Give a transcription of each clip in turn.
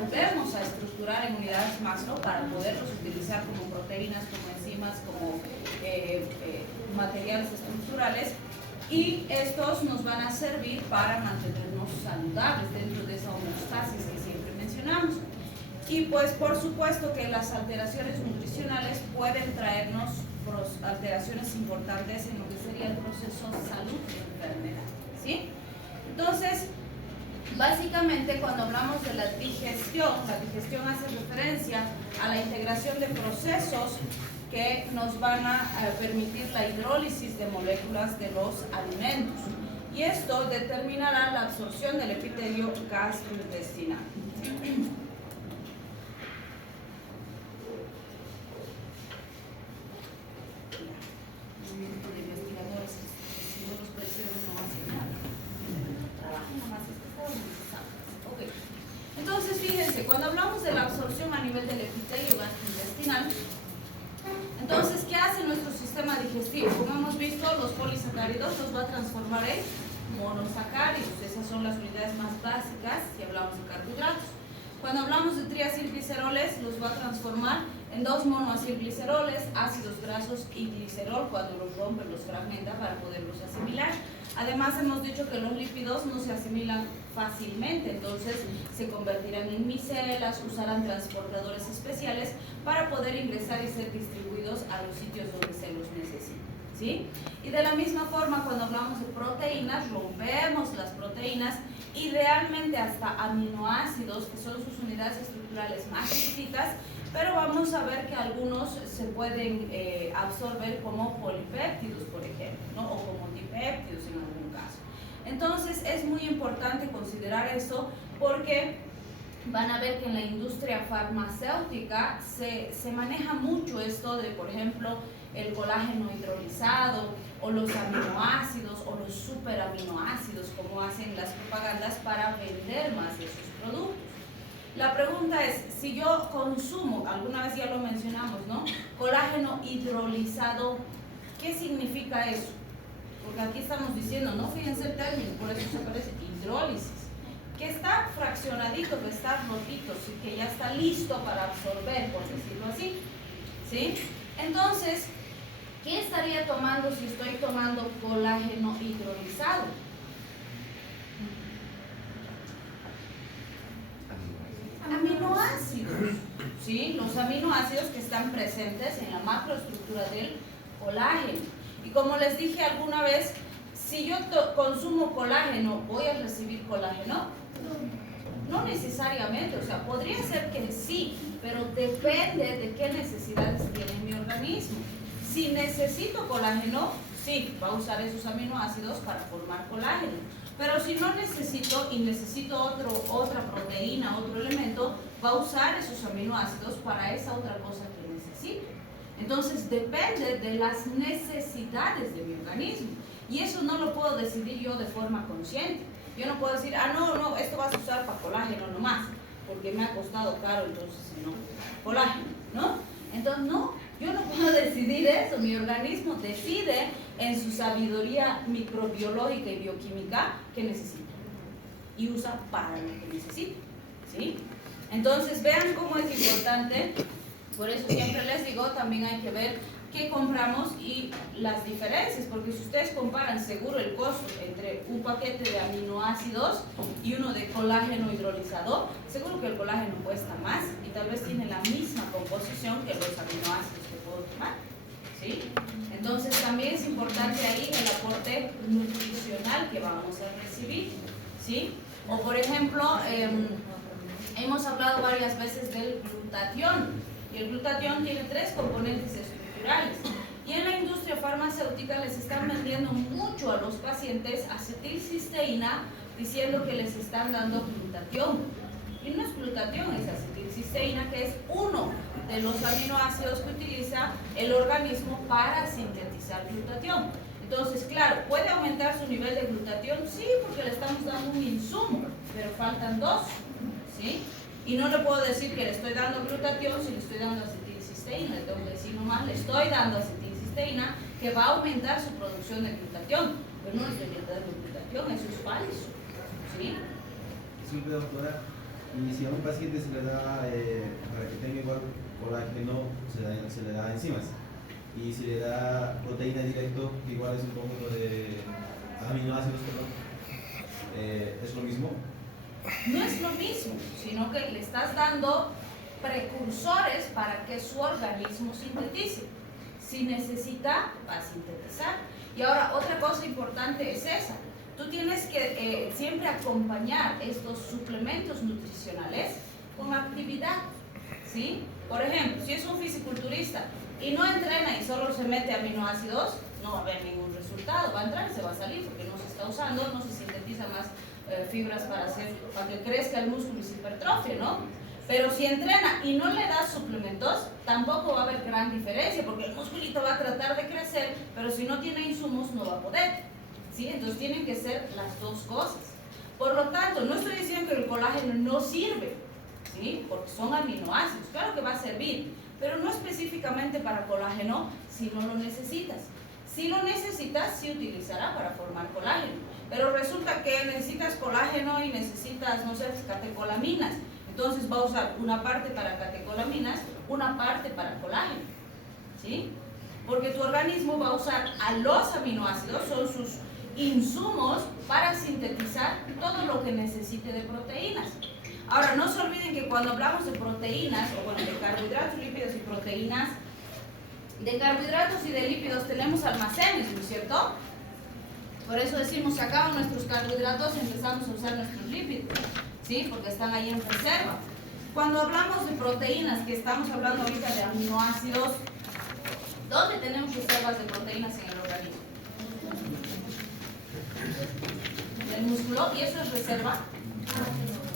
volvemos a estructurar en unidades Maslow para poderlos utilizar como proteínas, como enzimas, como materiales estructurales, y estos nos van a servir para mantenernos saludables dentro de esa homeostasis que siempre mencionamos. Y pues por supuesto que las alteraciones nutricionales pueden traernos alteraciones importantes en lo que sería el proceso salud y enfermedad, ¿sí? Entonces, básicamente cuando hablamos de la digestión hace referencia a la integración de procesos que nos van a permitir la hidrólisis de moléculas de los alimentos, y esto determinará la absorción del epitelio gastrointestinal. Entonces, fíjense, cuando hablamos de la absorción a nivel del epitelio gastrointestinal, entonces, ¿qué hace nuestro sistema digestivo? Como hemos visto, los polisacáridos los va a transformar en monosacáridos. Esas son las unidades más básicas si hablamos de carbohidratos. Cuando hablamos de triacilgliceroles, los va a transformar en 2 monoacilgliceroles, ácidos grasos y glicerol. Cuando los rompe, los fragmenta para poderlos asimilar. Además, hemos dicho que los lípidos no se asimilan fácilmente, entonces se convertirán en micelas, usarán transportadores especiales para poder ingresar y ser distribuidos a los sitios donde se los necesita, ¿sí? Y de la misma forma, cuando hablamos de proteínas, rompemos las proteínas, idealmente hasta aminoácidos, que son sus unidades estructurales más chiquitas, pero vamos a ver que algunos se pueden absorber como polipéptidos, por ejemplo, ¿no? O como dipéptidos en algún caso. Entonces es muy importante considerar esto porque van a ver que en la industria farmacéutica se maneja mucho esto de, por ejemplo, el colágeno hidrolizado o los aminoácidos o los superaminoácidos, como hacen las propagandas para vender más de sus productos. La pregunta es, si yo consumo, alguna vez ya lo mencionamos, ¿no? Colágeno hidrolizado, ¿qué significa eso? Porque aquí estamos diciendo, no fíjense el término, por eso se parece hidrólisis, que está fraccionadito, que está rotito, ¿sí? Que ya está listo para absorber, por decirlo así, ¿sí? Entonces, ¿qué estaría tomando si estoy tomando colágeno hidrolizado? Aminoácidos, ¿sí? Los aminoácidos que están presentes en la macroestructura del colágeno. Y como les dije alguna vez, si yo consumo colágeno, ¿voy a recibir colágeno? No necesariamente, o sea, podría ser que sí, pero depende de qué necesidades tiene mi organismo. Si necesito colágeno, sí, va a usar esos aminoácidos para formar colágeno. Pero si no necesito y necesito otra proteína, otro elemento, va a usar esos aminoácidos para esa otra cosa que necesito. Entonces depende de las necesidades de mi organismo. Y eso no lo puedo decidir yo de forma consciente. Yo no puedo decir, no, esto vas a usar para colágeno nomás, porque me ha costado caro, entonces no, colágeno, ¿no? Entonces no, yo no puedo decidir eso. Mi organismo decide en su sabiduría microbiológica y bioquímica qué necesita y usa para lo que necesita, ¿sí? Entonces vean cómo es importante. Por eso siempre les digo, también hay que ver qué compramos y las diferencias, porque si ustedes comparan seguro el costo entre un paquete de aminoácidos y uno de colágeno hidrolizado, seguro que el colágeno cuesta más y tal vez tiene la misma composición que los aminoácidos que puedo tomar, ¿sí? Entonces también es importante ahí el aporte nutricional que vamos a recibir, ¿sí? O por ejemplo, hemos hablado varias veces del glutatión. Y el glutatión tiene 3 componentes estructurales. Y en la industria farmacéutica les están vendiendo mucho a los pacientes acetilcisteína diciendo que les están dando glutatión. Y no es glutatión, es acetilcisteína, que es uno de los aminoácidos que utiliza el organismo para sintetizar glutatión. Entonces, claro, ¿puede aumentar su nivel de glutatión? Sí, porque le estamos dando un insumo, pero faltan 2, ¿sí? Y no le puedo decir que le estoy dando glutatión si le estoy dando acetilcisteína. Le tengo que decir nomás, le estoy dando acetilcisteína que va a aumentar su producción de glutatión. Pero no le estoy dando glutatión, eso es falso, ¿sí? Disculpe, doctora, Y si a un paciente se le da, para que tenga igual colágeno, se le da enzimas. Y si le da proteína directo, que igual es un conjunto de aminoácidos, ¿es lo mismo? No es lo mismo, sino que le estás dando precursores para que su organismo sintetice. Si necesita, va a sintetizar. Y ahora, otra cosa importante es esa. Tú tienes que siempre acompañar estos suplementos nutricionales con actividad, ¿sí? Por ejemplo, si es un fisiculturista y no entrena y solo se mete aminoácidos, no va a haber ningún resultado. Va a entrar y se va a salir porque no se está usando, no se sintetiza más fibras para que crezca el músculo y se hipertrofie, ¿no? Pero si entrena y no le das suplementos, tampoco va a haber gran diferencia, porque el musculito va a tratar de crecer, pero si no tiene insumos no va a poder, ¿sí? Entonces tienen que ser las dos cosas. Por lo tanto, no estoy diciendo que el colágeno no sirve, ¿sí? Porque son aminoácidos, claro que va a servir, pero no específicamente para colágeno si no lo necesitas. Si lo necesitas, sí utilizará para formar colágeno, pero resulta que necesitas colágeno y necesitas, no sé, catecolaminas. Entonces va a usar una parte para catecolaminas, una parte para colágeno, ¿sí? Porque tu organismo va a usar a los aminoácidos, son sus insumos para sintetizar todo lo que necesite de proteínas. Ahora, no se olviden que cuando hablamos de proteínas, o bueno, de carbohidratos, lípidos y proteínas, de carbohidratos y de lípidos tenemos almacenes, ¿no es cierto? Por eso decimos, se acaban nuestros carbohidratos y empezamos a usar nuestros lípidos, ¿sí? Porque están ahí en reserva. Cuando hablamos de proteínas, que estamos hablando ahorita de aminoácidos, ¿dónde tenemos reservas de proteínas en el organismo? En el músculo, ¿y eso es reserva?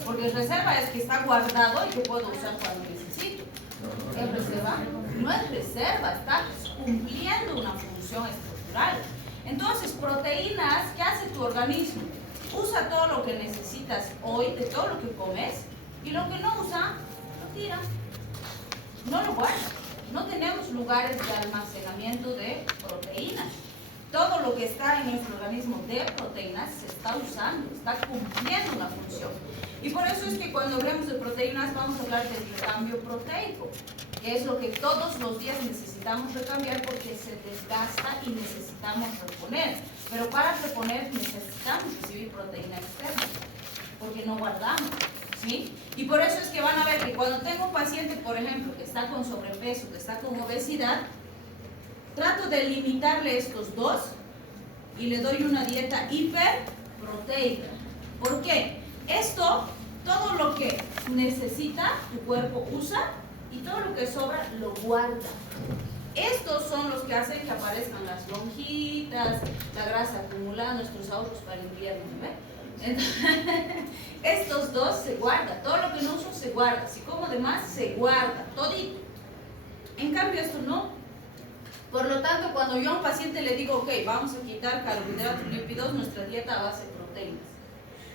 Porque reserva es que está guardado y que puedo usar cuando necesito. ¿Es reserva? No es reserva, está cumpliendo una función estructural. Entonces, proteínas, ¿qué hace tu organismo? Usa todo lo que necesitas hoy, de todo lo que comes, y lo que no usa, lo tira. No lo guarda. No tenemos lugares de almacenamiento de proteínas. Todo lo que está en nuestro organismo de proteínas se está usando, está cumpliendo una función. Y por eso es que cuando hablamos de proteínas vamos a hablar del recambio proteico, que es lo que todos los días necesitamos recambiar porque se desgasta y necesitamos reponer. Pero para reponer necesitamos recibir proteína externa, porque no guardamos, ¿sí? Y por eso es que van a ver que cuando tengo un paciente, por ejemplo, que está con sobrepeso, que está con obesidad, trato de limitarle estos dos y le doy una dieta hiperproteica. ¿Por qué? Esto, todo lo que necesita, tu cuerpo usa y todo lo que sobra lo guarda. Estos son los que hacen que aparezcan las lonjitas, la grasa acumulada, nuestros ahorros para el invierno, ¿ve? Entonces, estos dos se guardan, todo lo que no uso se guarda, si como de más se guarda, todito. En cambio esto no. Por lo tanto, cuando yo a un paciente le digo, ok, vamos a quitar carbohidratos lípidos, nuestra dieta a base de proteínas.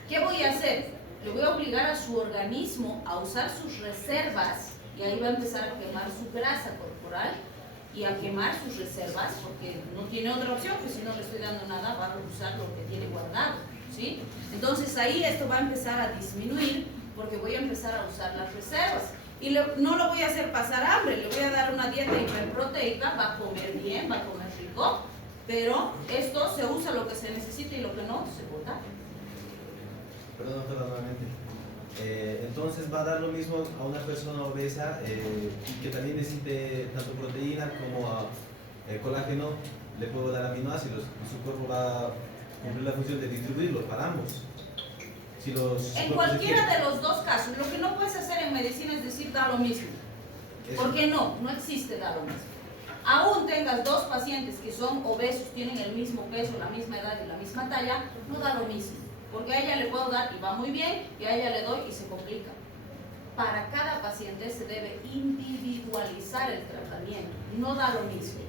¿Qué voy a hacer? Le voy a obligar a su organismo a usar sus reservas y ahí va a empezar a quemar su grasa corporal y a quemar sus reservas porque no tiene otra opción, que si no le estoy dando nada va a usar lo que tiene guardado, ¿sí? Entonces ahí esto va a empezar a disminuir porque voy a empezar a usar las reservas. Y no lo voy a hacer pasar hambre, le voy a dar una dieta hiperproteica, va a comer bien, va a comer rico, pero esto se usa lo que se necesita y lo que no, se bota. Perdón, doctora, nuevamente. Entonces va a dar lo mismo a una persona obesa que también necesite tanto proteína como colágeno, le puedo dar aminoácidos y su cuerpo va a cumplir la función de distribuirlos para ambos. Si en cualquiera de los dos casos, lo que no puedes hacer en medicina es decir da lo mismo. ¿Por qué no? No existe da lo mismo. Aún tengas dos pacientes que son obesos, tienen el mismo peso, la misma edad y la misma talla, no da lo mismo. Porque a ella le puedo dar y va muy bien, y a ella le doy y se complica. Para cada paciente se debe individualizar el tratamiento, no da lo mismo,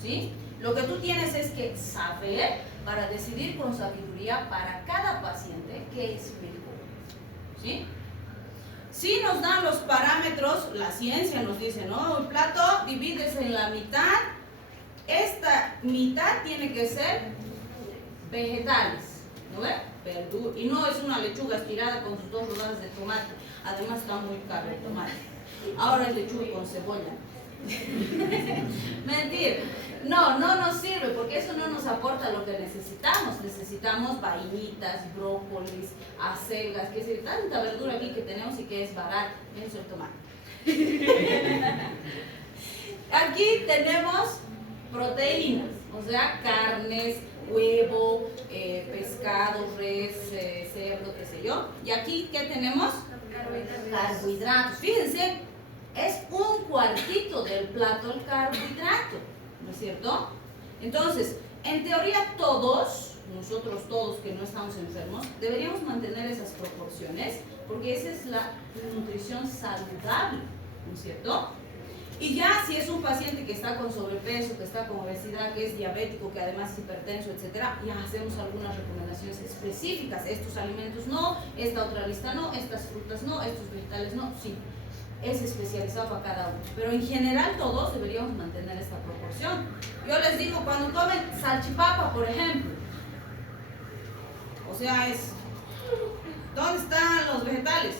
¿sí? Lo que tú tienes es que saber para decidir con sabiduría para cada paciente qué es mejor, ¿sí? Si nos dan los parámetros, la ciencia nos dice, ¿no? El plato divides en la mitad, esta mitad tiene que ser vegetales, ¿no ves? verdura. Y no es una lechuga estirada con sus 2 rodajas de tomate. Además está muy caro el tomate. Ahora es lechuga con cebolla. Mentir. No nos sirve porque eso no nos aporta lo que necesitamos. Necesitamos vainitas, brócolis, acelgas, que es tanta verdura aquí que tenemos y que es barata. Eso el tomate. Aquí tenemos proteínas, o sea, carnes, huevo, pescado, res, cerdo, qué sé yo. Y aquí, ¿qué tenemos? Carbohidratos. Fíjense, es un cuartito del plato el carbohidrato, ¿no es cierto? Entonces, en teoría todos, nosotros todos que no estamos enfermos, deberíamos mantener esas proporciones porque esa es la nutrición saludable, ¿no es cierto? Y ya si es un paciente que está con sobrepeso, que está con obesidad, que es diabético, que además es hipertenso, etcétera, ya hacemos algunas recomendaciones específicas. Estos alimentos no, esta otra lista no, estas frutas no, estos vegetales no, sí. Es especializado para cada uno. Pero en general todos deberíamos mantener esta proporción. Yo les digo, cuando comen salchipapa, por ejemplo, o sea, es... ¿Dónde están los vegetales?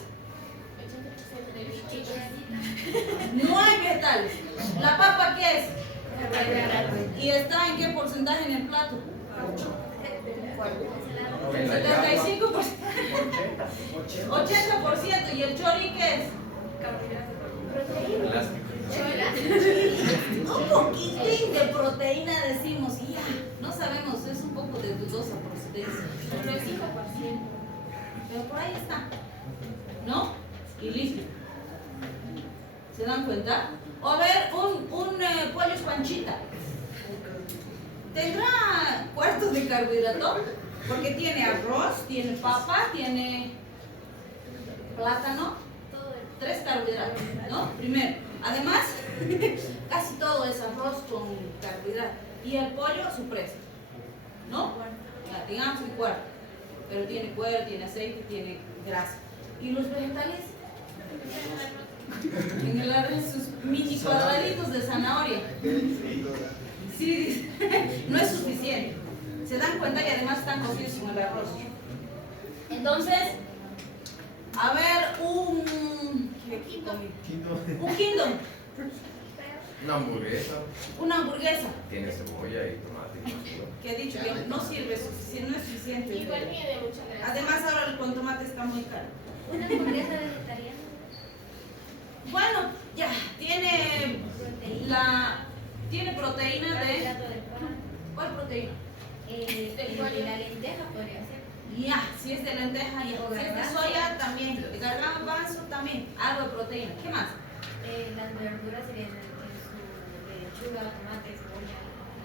No hay vegetales. ¿La papa qué es? ¿Y está en qué porcentaje en el plato? 75%. 80%. ¿Y el chori qué es? Un poquitín de proteína decimos y ya, no sabemos, es un poco de dudosa procedencia. Pero el 5%. Pero por ahí está, ¿no? Y listo. ¿Se dan cuenta? O a ver, un pollo espanchita. ¿Tendrá cuartos de carbohidrato? Porque tiene arroz, tiene papa, tiene plátano, 3 carbohidratos, ¿no? Primero. Además, casi todo es arroz con carbohidrato. Y el pollo, su presa, ¿no? Ya, digamos el cuarto. Pero tiene cuero, tiene aceite, tiene grasa. ¿Y los vegetales? En el arroz, sus mini cuadraditos de zanahoria. Sí, no es suficiente. Se dan cuenta y además están cocidos con el arroz. Entonces, a ver, un Kingdom. Una hamburguesa. Una hamburguesa. Tiene cebolla y tomate. Que he dicho que no sirve suficiente, no es suficiente. Igual mide mucha grasa. Además ahora el con tomate está muy caro. ¿Una hamburguesa vegetariana? Bueno, ya, tiene proteína de... ¿Cuál proteína? De la lenteja podría ser. Ya, si es de lenteja, ya. Si es de soya, también. De garbanzo, también. Algo de proteína. ¿Qué más? Las verduras serían su lechuga, tomate, cebolla.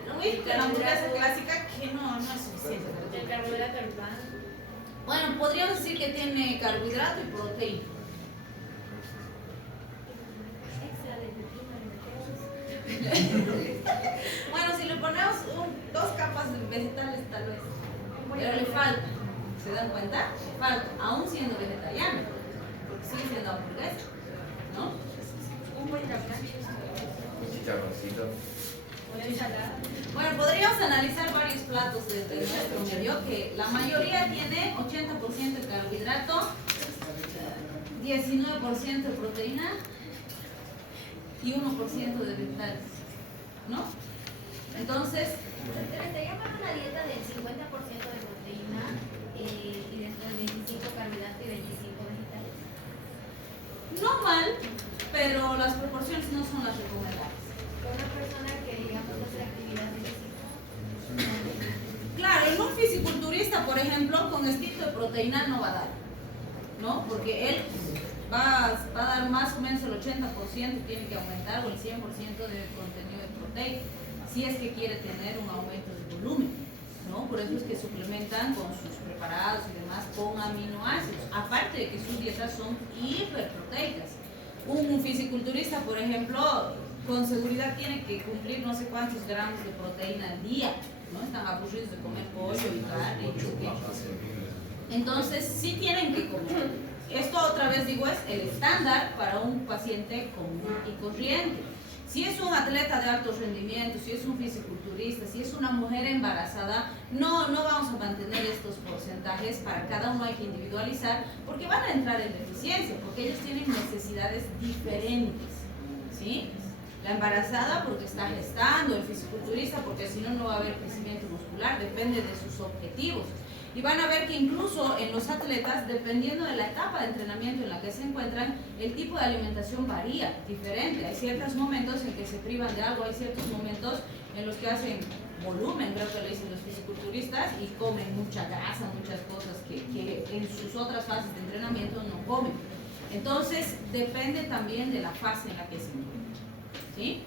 Lo mismo que la hamburguesa clásica, que no es suficiente. El carbohidrato, el pan. Bueno, podríamos decir que tiene carbohidrato y proteína. Extra de pepino, Bueno, si le ponemos 2 capas de vegetales, tal vez. Pero le falta. ¿Se dan cuenta? Le falta, aún siendo vegetariano. Porque sigue siendo hamburguesa, ¿no? un buen café. Un chicharroncito. Una ensalada. Bueno, podríamos analizar varios platos de nuestro medio, que la mayoría tiene 80% de carbohidrato, 19% de proteína y 1% de vegetales, ¿no? Entonces, Estaría para una dieta del 50% de proteína y después 25 carbohidratos y 25 vegetales. no mal, pero las proporciones no son las recomendables. Para una persona que, digamos, hace actividad física. Claro, en un fisiculturista, por ejemplo, con estilo de proteína no va a dar, ¿no? Porque él va a dar más o menos el 80%, tiene que aumentar, o el 100% de contenido de proteína, si es que quiere tener un aumento de volumen, ¿no? Por eso es que suplementan con sus preparados y demás con aminoácidos, aparte de que sus dietas son hiperproteicas. Un fisiculturista, por ejemplo, con seguridad tiene que cumplir no sé cuántos gramos de proteína al día, ¿no? Están aburridos de comer pollo y carne y no sé qué. Entonces, sí tienen que comer. Esto otra vez digo es el estándar para un paciente común y corriente. Si es un atleta de alto rendimiento, si es un fisiculturista, si es una mujer embarazada, no vamos a mantener estos porcentajes. Para cada uno hay que individualizar, porque van a entrar en deficiencia, porque ellos tienen necesidades diferentes, ¿sí? La embarazada porque está gestando, el fisiculturista porque si no va a haber crecimiento muscular, depende de sus objetivos. Y van a ver que incluso en los atletas, dependiendo de la etapa de entrenamiento en la que se encuentran, el tipo de alimentación varía, diferente. Hay ciertos momentos en que se privan de algo, hay ciertos momentos en los que hacen volumen, creo que le dicen los fisiculturistas, y comen mucha grasa, muchas cosas que en sus otras fases de entrenamiento no comen. Entonces, depende también de la fase en la que se encuentran, ¿sí?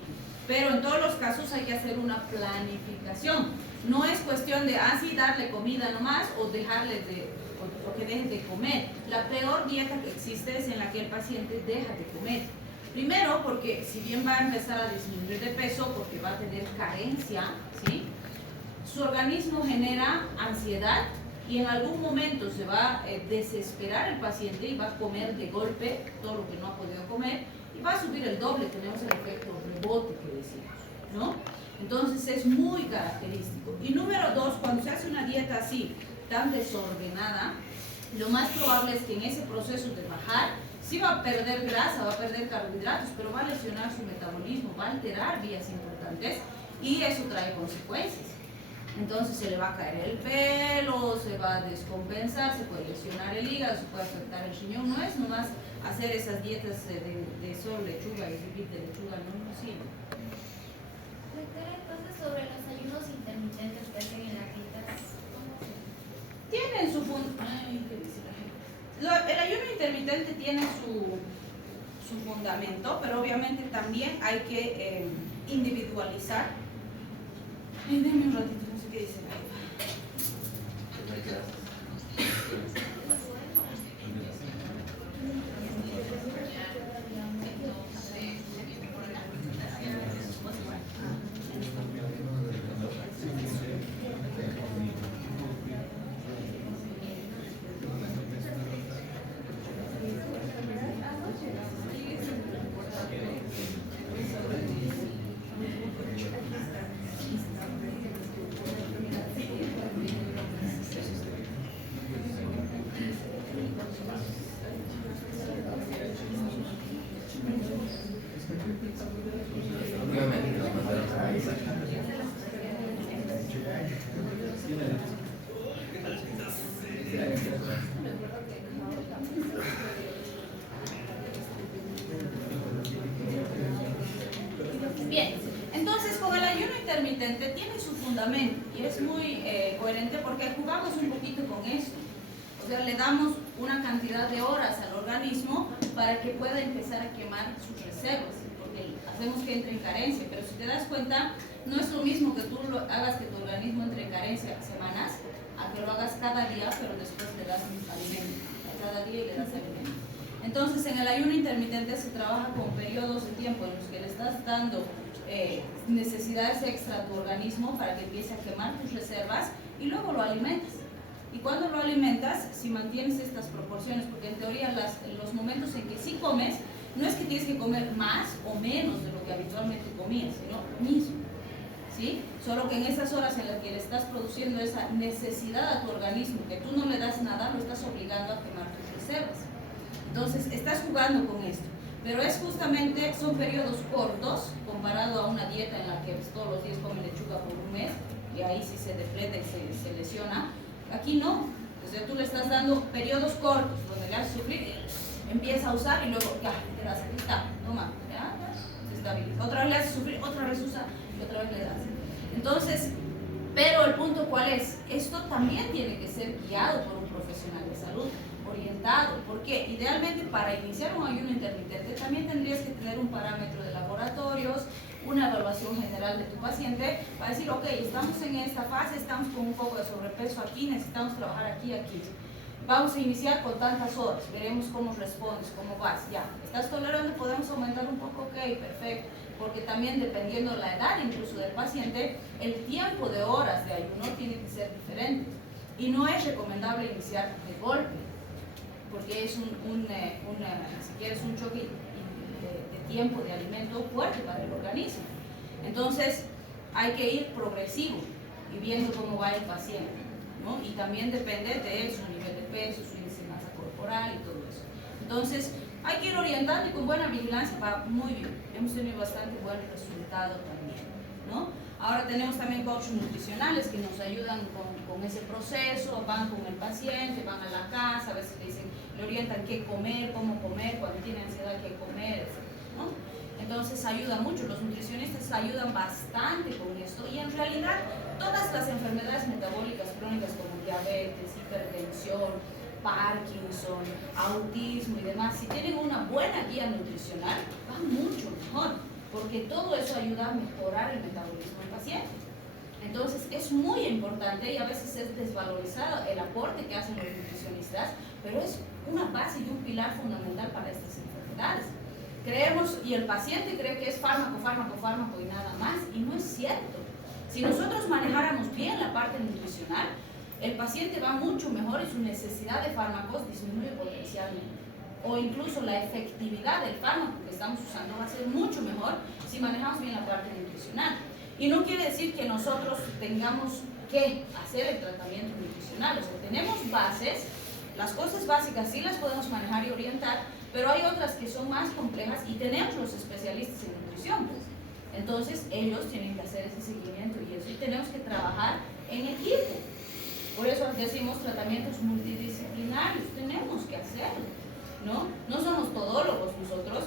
Pero en todos los casos hay que hacer una planificación. No es cuestión de así darle comida nomás o dejarle o que dejen de comer. La peor dieta que existe es en la que el paciente deja de comer. Primero, porque si bien va a empezar a disminuir de peso, porque va a tener carencia, ¿sí? Su organismo genera ansiedad y en algún momento se va a desesperar el paciente y va a comer de golpe todo lo que no ha podido comer y va a subir el doble. Tenemos el efecto rebote que decimos, ¿no? Entonces es muy característico. Y número 2, cuando se hace una dieta así, tan desordenada, lo más probable es que en ese proceso de bajar, sí va a perder grasa, va a perder carbohidratos, pero va a lesionar su metabolismo, va a alterar vías importantes y eso trae consecuencias. Entonces se le va a caer el pelo, se va a descompensar, se puede lesionar el hígado, se puede afectar el riñón. No es nomás hacer esas dietas de solo lechuga y vivir de lechuga, no sirve. Entonces, sobre los ayunos intermitentes que hacen en la quinta, ¿cómo se? Tienen su el ayuno intermitente tiene su fundamento, pero obviamente también hay que individualizar. Denme un ratito, no sé qué dice. Bien, entonces con el ayuno intermitente tiene su fundamento y es muy coherente porque jugamos un poquito con esto. O sea, le damos una cantidad de horas al organismo para que pueda empezar a quemar sus reservas, porque hacemos que entre en carencia, pero si te das cuenta, no es lo mismo que tú hagas que tu organismo entre en carencia semanas, a que lo hagas cada día, pero después le das alimento, cada día y le das alimento. Entonces, en el ayuno intermitente se trabaja con periodos de tiempo en los que le estás dando necesidades extra a tu organismo para que empiece a quemar tus reservas y luego lo alimentas. Y cuando lo alimentas, si mantienes estas proporciones, porque en teoría los momentos en que sí comes, no es que tienes que comer más o menos de lo que habitualmente comías, sino lo mismo, ¿sí? Solo que en esas horas en las que le estás produciendo esa necesidad a tu organismo, que tú no le das nada, lo estás obligando a quemar tus reservas. Entonces, estás jugando con esto. Pero es justamente, son periodos cortos, comparado a una dieta en la que todos los días comen lechuga por un mes, y ahí sí se depleta y se lesiona. Aquí no, o sea, tú le estás dando periodos cortos, donde le haces sufrir, empieza a usar y luego, ya, le das, aquí está, toma, ya, se estabiliza. Otra vez le haces sufrir, otra vez usa y otra vez le das. Entonces, pero el punto ¿cuál es? Esto también tiene que ser guiado por un profesional de salud, orientado, porque idealmente para iniciar un ayuno intermitente también tendrías que tener un parámetro de laboratorios, una evaluación general de tu paciente para decir, ok, estamos en esta fase, estamos con un poco de sobrepeso aquí, necesitamos trabajar aquí, aquí. Vamos a iniciar con tantas horas, veremos cómo respondes, cómo vas, ya. ¿Estás tolerando? Podemos aumentar un poco, ok, perfecto. Porque también dependiendo de la edad incluso del paciente, el tiempo de horas de ayuno tiene que ser diferente. Y no es recomendable iniciar de golpe, porque es si quieres un choque de tiempo de alimento fuerte para el organismo. Entonces, hay que ir progresivo y viendo cómo va el paciente, ¿no? Y también depende de su nivel de peso, su índice de masa corporal y todo eso. Entonces, hay que ir orientando y con buena vigilancia va muy bien. Hemos tenido bastante buen resultado también, ¿no? Ahora tenemos también coaches nutricionales que nos ayudan con ese proceso, van con el paciente, van a la casa, a veces le dicen, le orientan qué comer, cómo comer, cuando tiene ansiedad qué comer, etc., ¿no? Entonces ayuda mucho, los nutricionistas ayudan bastante con esto y en realidad todas las enfermedades metabólicas crónicas como diabetes, hipertensión, Parkinson, autismo y demás, si tienen una buena guía nutricional, van mucho mejor, porque todo eso ayuda a mejorar el metabolismo del paciente. Entonces es muy importante y a veces es desvalorizado el aporte que hacen los nutricionistas, pero es una base y un pilar fundamental para estas enfermedades. Creemos, y el paciente cree que es fármaco, fármaco, fármaco y nada más, y no es cierto. Si nosotros manejáramos bien la parte nutricional, el paciente va mucho mejor y su necesidad de fármacos disminuye potencialmente. O incluso la efectividad del fármaco que estamos usando va a ser mucho mejor si manejamos bien la parte nutricional. Y no quiere decir que nosotros tengamos que hacer el tratamiento nutricional. O sea, tenemos bases, las cosas básicas sí las podemos manejar y orientar, pero hay otras que son más complejas y tenemos los especialistas en nutrición, pues. Entonces ellos tienen que hacer ese seguimiento y eso, y tenemos que trabajar en equipo. Por eso decimos tratamientos multidisciplinarios, tenemos que hacerlo, ¿no? No somos todólogos nosotros,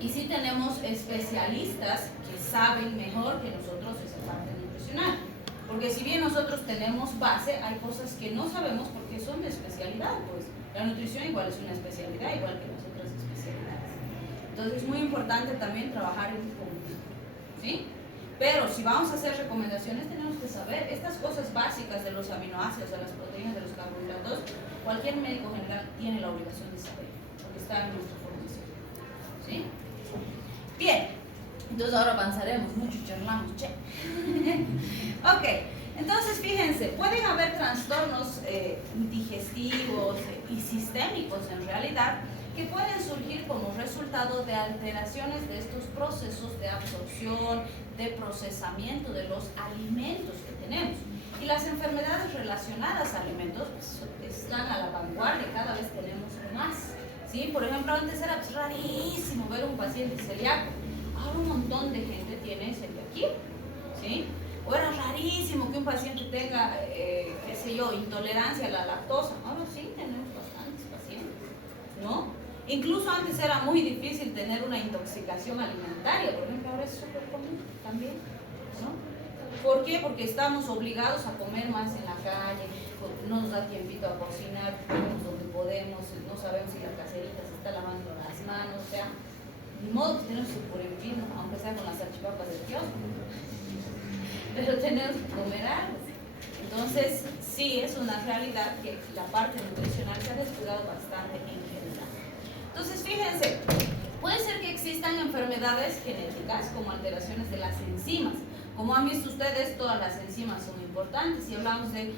y sí tenemos especialistas que saben mejor que nosotros esa parte nutricional. Porque si bien nosotros tenemos base, hay cosas que no sabemos porque son de especialidad, pues. La nutrición igual es una especialidad, igual que las otras especialidades. Entonces es muy importante también trabajar en conjunto, ¿sí? Pero si vamos a hacer recomendaciones, tenemos que saber estas cosas básicas de los aminoácidos, de las proteínas, de los carbohidratos. Cualquier médico general tiene la obligación de saber, porque está en nuestra formación, ¿sí? Bien, entonces ahora avanzaremos, mucho charlamos, che. Ok, entonces fíjense, pueden haber trastornos digestivos y sistémicos en realidad, que pueden surgir como resultado de alteraciones de estos procesos de absorción, de procesamiento de los alimentos que tenemos. Y las enfermedades relacionadas a alimentos pues, están a la vanguardia, cada vez tenemos más, ¿sí? Por ejemplo, antes era pues, rarísimo ver un paciente celíaco, ahora un montón de gente tiene celiaquía, ¿sí? O era rarísimo que un paciente tenga, qué sé yo, intolerancia a la lactosa, ahora sí tenemos bastantes pacientes, ¿no? Incluso antes era muy difícil tener una intoxicación alimentaria, por ejemplo, ahora es súper común también, ¿no? ¿Por qué? Porque estamos obligados a comer más en la calle, no nos da tiempito a cocinar, comemos donde podemos, no sabemos si la caserita se está lavando las manos, o sea, ni modo que tenemos que por el vino, aunque sea con las salchipapas del kiosco, pero tenemos que comer algo. Entonces, sí, es una realidad que la parte nutricional se ha descuidado bastante en general. Entonces, fíjense, puede ser que existan enfermedades genéticas como alteraciones de las enzimas. Como han visto ustedes, todas las enzimas son importantes. Si hablamos de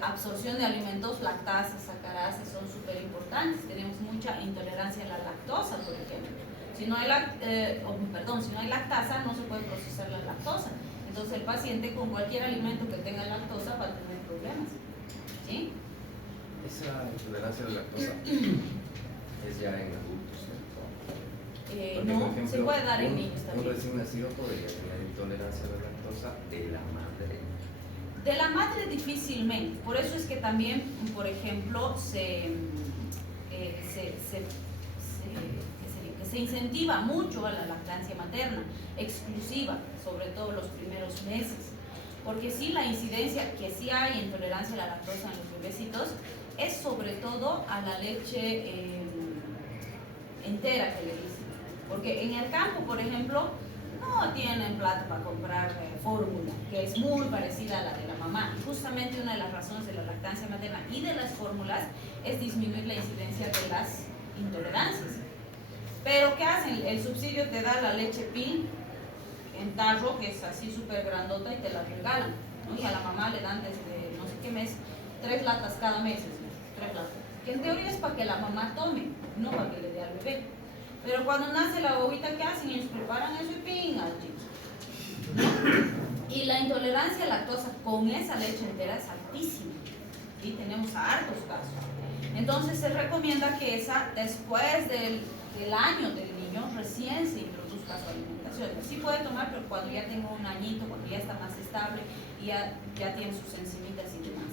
absorción de alimentos, lactasas, sacarasas son súper importantes. Tenemos mucha intolerancia a la lactosa, por ejemplo. Si no hay lactasa, no se puede procesar la lactosa. Entonces el paciente con cualquier alimento que tenga lactosa va a tener problemas, ¿sí? Esa intolerancia a la lactosa es ya en adultos, ¿no? No, por ejemplo, se puede dar en niños un también. recién nacido podría tener intolerancia a la lactosa de la madre. De la madre difícilmente, por eso es que también, por ejemplo, se incentiva mucho a la lactancia materna, exclusiva, sobre todo los primeros meses, porque sí la incidencia que sí hay intolerancia a la lactosa en los bebecitos es sobre todo a la leche entera que le dicen, porque en el campo, por ejemplo, no tienen plata para comprar fórmula, que es muy parecida a la de la mamá. Y justamente una de las razones de la lactancia materna y de las fórmulas es disminuir la incidencia de las intolerancias. Pero ¿qué hacen? El subsidio te da la leche PIL en tarro, que es así súper grandota, y te la regalan, ¿no? Y a la mamá le dan desde no sé qué mes 3 latas cada mes, 3 latas. Que en teoría es para que la mamá tome, no para que le dé al bebé. Pero cuando nace la bobita, ¿qué hacen? Ellos preparan eso y pingan, chicos. Y la intolerancia a lactosa con esa leche entera es altísima. Y tenemos hartos casos. Entonces se recomienda que esa, después del año del niño, recién se introduzca su alimentación. Sí puede tomar, pero cuando ya tenga un añito, cuando ya está más estable y ya tiene sus encimitas y demás.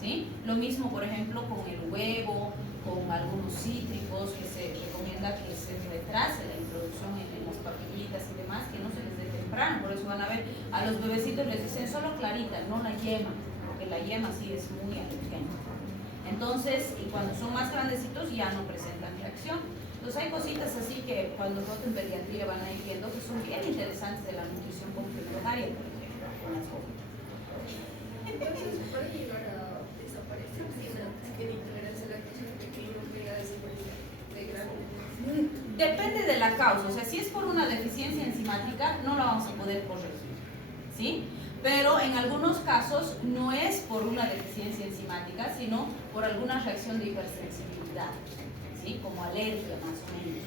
¿Sí? Lo mismo, por ejemplo, con el huevo, con algunos cítricos, que se recomienda que se retrase la introducción en las papillitas y demás, que no se les dé temprano. Por eso van a ver, a los bebecitos les dicen solo clarita, no la yema, porque la yema sí es muy alergénica. Entonces, y cuando son más grandecitos ya no presentan reacción. Entonces hay cositas así que cuando voten pediatría van a ir viendo que son bien interesantes de la nutrición complementaria, por ejemplo, con las jóvenes. Entonces, ¿puede llegar a desaparecer si tiene intolerancia a la lactosa de pequeño llega a desaparecer de grande? Depende de la causa, o sea, si es por una deficiencia enzimática, no la vamos a poder corregir, ¿sí? Pero en algunos casos no es por una deficiencia enzimática, sino por alguna reacción de hipersensibilidad, ¿sí? Como alergia más o menos.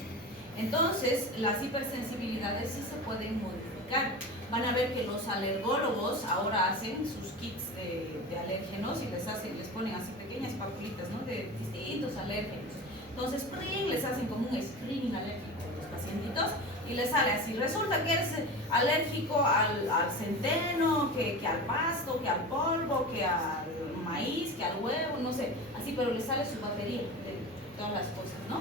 Entonces, las hipersensibilidades sí se pueden modificar. Van a ver que los alergólogos ahora hacen sus kits de alérgenos y les ponen así pequeñas papulitas, ¿no? De distintos alérgenos. Entonces, les hacen como un screening alérgico a los pacientitos y les sale así. Resulta que eres alérgico al centeno, que al pasto, que al polvo, que al maíz, que al huevo, no sé. Así, pero les sale su batería de todas las cosas, ¿no?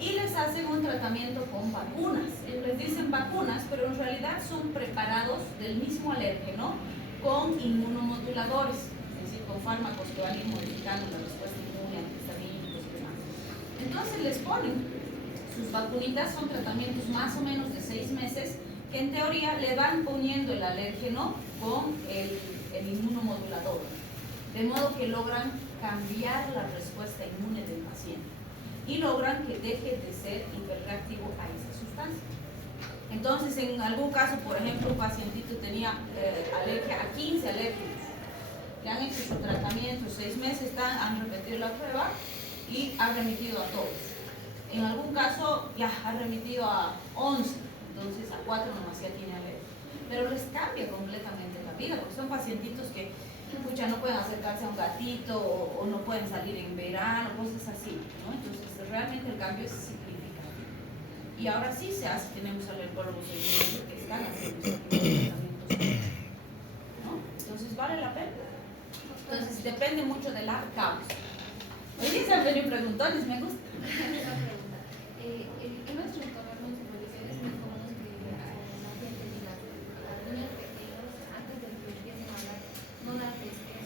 Y les hacen un tratamiento con vacunas. Ellos les dicen vacunas, pero en realidad son preparados del mismo alérgeno con inmunomoduladores, es decir, con fármacos que van a ir modificando la respuesta inmune, antihistamínicos y demás. Entonces les ponen sus vacunitas, son tratamientos más o menos de 6 meses, que en teoría le van poniendo el alérgeno con el inmunomodulador, de modo que logran cambiar la respuesta inmune del paciente y logran que deje de ser hiperreactivo a esa sustancia. Entonces, en algún caso, por ejemplo, un pacientito tenía alergia a 15 alérgenos. Le han hecho su tratamiento 6 meses, han repetido la prueba y ha remitido a todos. En algún caso, ya ha remitido a 11, entonces a 4 nomás ya tiene alergia. Pero les cambia completamente la vida, porque son pacientitos que no pueden acercarse a un gatito o no pueden salir en verano, cosas así, ¿no? Entonces, realmente el cambio es significativo. Y ahora sí se hace, tenemos alergólogos que están haciendo este tipo de tratamientos, ¿no? Entonces, vale la pena. Entonces, depende mucho de la causa. Oye, se han venido preguntones, me gusta. En nuestro entorno en supervisiones es muy común que la gente diga a los niños pequeños antes de que empiecen a hablar no la pesques,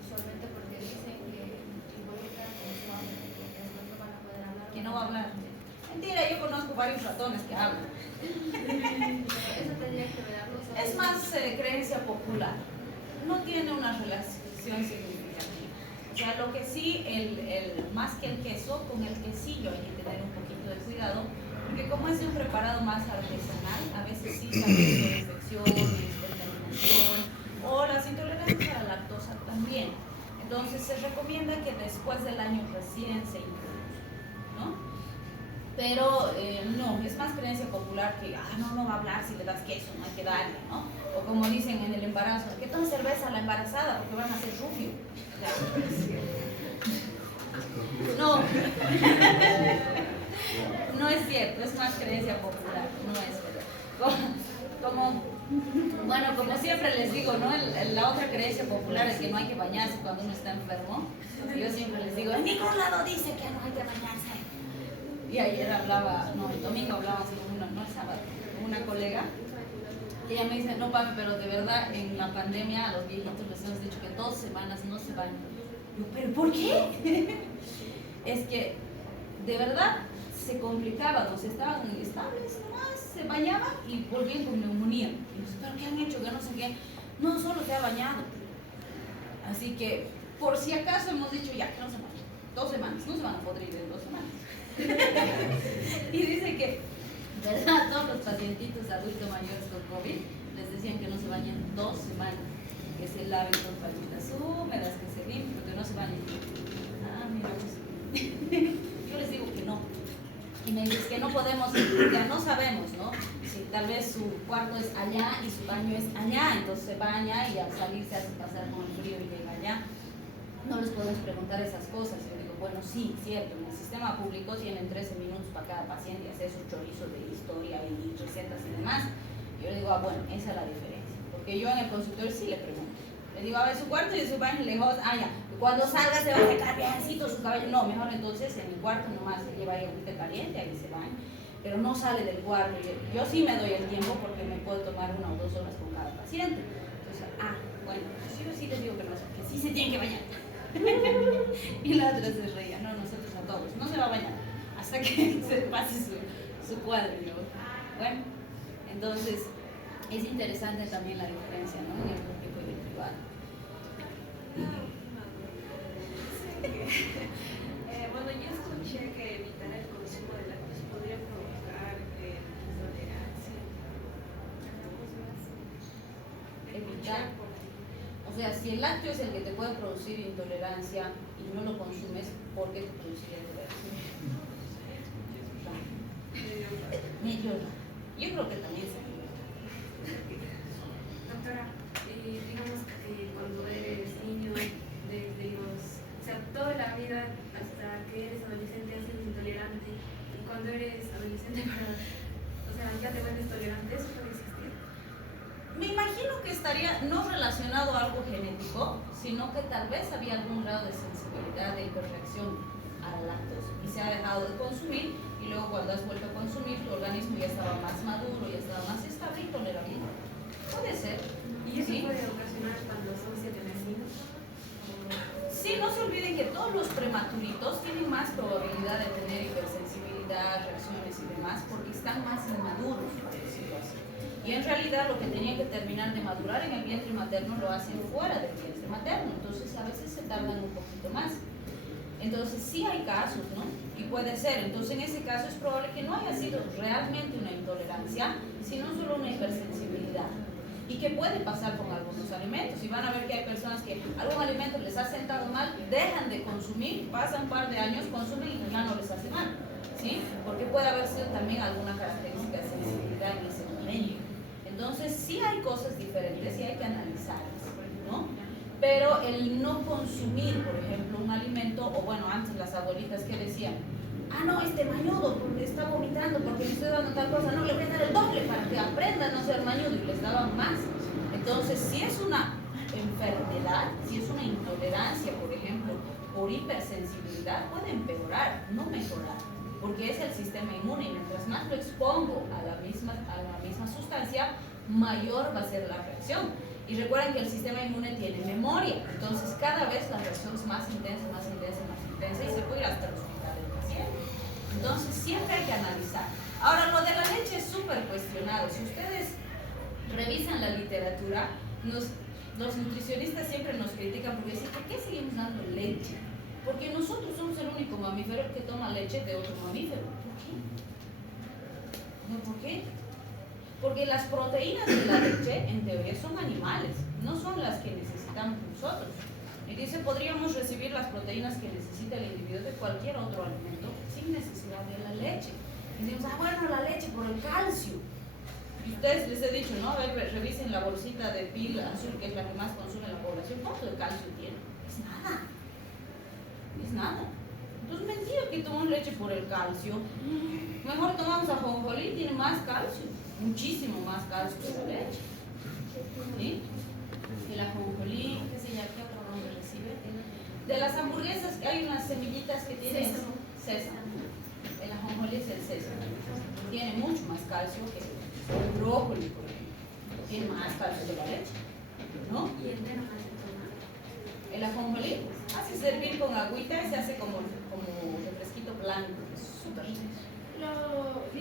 usualmente porque dicen que involucra con su hambre, que después no van a poder hablar. Que no va a hablar. Mentira, yo conozco varios ratones que hablan. Eso tendría que verlo. Es más creencia popular. No tiene una relación significativa. O sea, lo que sí, más que el queso, con el quesillo hay que tener un poquito de cuidado, porque como es un preparado más artesanal, a veces sí se ha visto infecciones, contaminación, o las intolerancias a la lactosa también. Entonces se recomienda que después del año recién se introduzca, ¿no? Pero no, es más creencia popular que, no va a hablar si le das queso, no hay que darle, ¿no? O como dicen en el embarazo, ¿qué toma cerveza a la embarazada? Porque van a ser rufio. No, no es cierto, es más creencia popular, no es verdad. Como siempre les digo, ¿no? La otra creencia popular es que no hay que bañarse cuando uno está enfermo. Yo siempre les digo, en ningún lado dice que no hay que bañarse. Y ayer el domingo hablaba así con el sábado, con una colega, y ella me dice, no papi, pero de verdad en la pandemia a los viejitos les hemos dicho que 2 semanas no se bañan. Yo, ¿pero por qué? Es que de verdad se complicaba, estaban estables nomás, se bañaban y volvían con neumonía. Y yo, ¿pero qué han hecho? Que no sé qué. No, solo se ha bañado. Así que, por si acaso hemos dicho ya que no se bañan. 2 semanas, no se van a podrir en 2 semanas. Y dice que, ¿verdad? Todos los pacientitos adultos mayores con COVID les decían que no se bañen 2 semanas, que se laven con toallitas húmedas, que se limpien, pero que no se bañen. Mira, pues. Yo les digo que no. Y me dices que no podemos, ya no sabemos, ¿no? Si tal vez su cuarto es allá y su baño es allá, entonces se baña y al salir se hace pasar con el frío y llega allá. No les podemos preguntar esas cosas. Yo digo, bueno, sí, cierto, en el sistema público tienen 13 minutos para cada paciente y hacer su chorizo de historia y recetas y demás. Yo le digo, bueno, esa es la diferencia. Porque yo en el consultorio sí le pregunto. Le digo, a ver, su cuarto y su baño, le digo, ya, cuando salga se va a secar biencito su cabello. No, mejor entonces en el cuarto nomás se lleva ahí agüita caliente, ahí se baña, pero no sale del cuarto. Yo sí me doy el tiempo porque me puedo tomar 1 o 2 horas con cada paciente. Entonces, bueno, sí o sí les digo que no, que sí se tienen que bañar. Y la otra se reía, no, nosotros a todos, no se va a bañar hasta que se pase su cuadro. Y yo, bueno, entonces es interesante también la diferencia, ¿no? En el público y el privado. Bueno, yo escuché que evitar el consumo de lácteos podría provocar intolerancia. Evitar. O sea, si el lácteo es el que te puede producir intolerancia y no lo consumes, ¿por qué te produciría intolerancia? Medio. Yo creo que también se Doctora, digamos que cuando eres niño, desde o sea, toda la vida hasta que eres adolescente has sido intolerante, y cuando eres adolescente o sea, ya te vuelves tolerante, ¿eso puede existir? Me imagino que estaría no relacionado a algo genético, sino que tal vez había algún grado de sensibilidad, de hiperreacción al lácteos y se ha dejado de consumir, y luego cuando has vuelto a consumir tu organismo ya estaba más maduro, ya estaba más estable y tolerable. Puede ser. ¿Y eso ¿sí? puede ocasionar cuando son 7 vecinos? Sí, no se olviden que todos los prematuritos tienen más probabilidad de tener hipersensibilidad, reacciones y demás, porque están más inmaduros, por decirlo así. Y en realidad lo que tenía que terminar de madurar en el vientre materno lo hacen fuera del vientre materno, entonces a veces se tardan un poquito más. Entonces sí hay casos, ¿no? Y puede ser, entonces en ese caso es probable que no haya sido realmente una intolerancia, sino solo una hipersensibilidad. Y que puede pasar con algunos alimentos. Y van a ver que hay personas que algún alimento les ha sentado mal, dejan de consumir, pasan un par de años, consumen y ya no les hace mal, ¿sí? Porque puede haber sido también alguna característica de sensibilidad en ese medio. Entonces sí hay cosas diferentes y hay que analizarlas, ¿no? Pero el no consumir, por ejemplo, un alimento, o bueno, antes las abuelitas que decían, no, mañudo, porque está vomitando, porque le estoy dando tal cosa, no, le voy a dar el doble para que aprenda a no ser mañudo, y les daban más. Entonces, si es una enfermedad, si es una intolerancia, por ejemplo, por hipersensibilidad, puede empeorar, no mejorar, porque es el sistema inmune, y mientras más lo expongo a la misma sustancia, mayor va a ser la reacción. Y recuerden que el sistema inmune tiene memoria, entonces cada vez la reacción es más intensa, más intensa, más intensa, y se puede ir hasta el hospital del paciente. Entonces siempre hay que analizar. Ahora, lo de la leche es súper cuestionado. Si ustedes revisan la literatura, los nutricionistas siempre nos critican porque dicen, ¿por qué seguimos dando leche? Porque nosotros somos el único mamífero que toma leche de otro mamífero. ¿Por qué? ¿Por qué? Porque las proteínas de la leche, en teoría, son animales, no son las que necesitamos nosotros. Y dice, podríamos recibir las proteínas que necesita el individuo de cualquier otro alimento sin necesidad de la leche. Y decimos, bueno, la leche por el calcio. Y ustedes les he dicho, ¿no? A ver, revisen la bolsita de pil azul, que es la que más consume la población. ¿Cuánto de calcio tiene? Es nada. Es nada. Entonces, mentira que tomamos leche por el calcio. Mejor tomamos ajonjolí, tiene más calcio. Muchísimo más calcio que la leche. ¿Sí? El ajonjolí, qué sé yo, ¿qué otro nombre recibe? De las hamburguesas hay unas semillitas que tienen sésamo. El ajonjolí es el sésamo. Tiene mucho más calcio que el brócoli, por ejemplo. Tiene más calcio que la leche, ¿no? ¿Y el tema más de tomar? El ajonjolí hace servir con agüita y se hace como refresquito blanco. Es súper rico.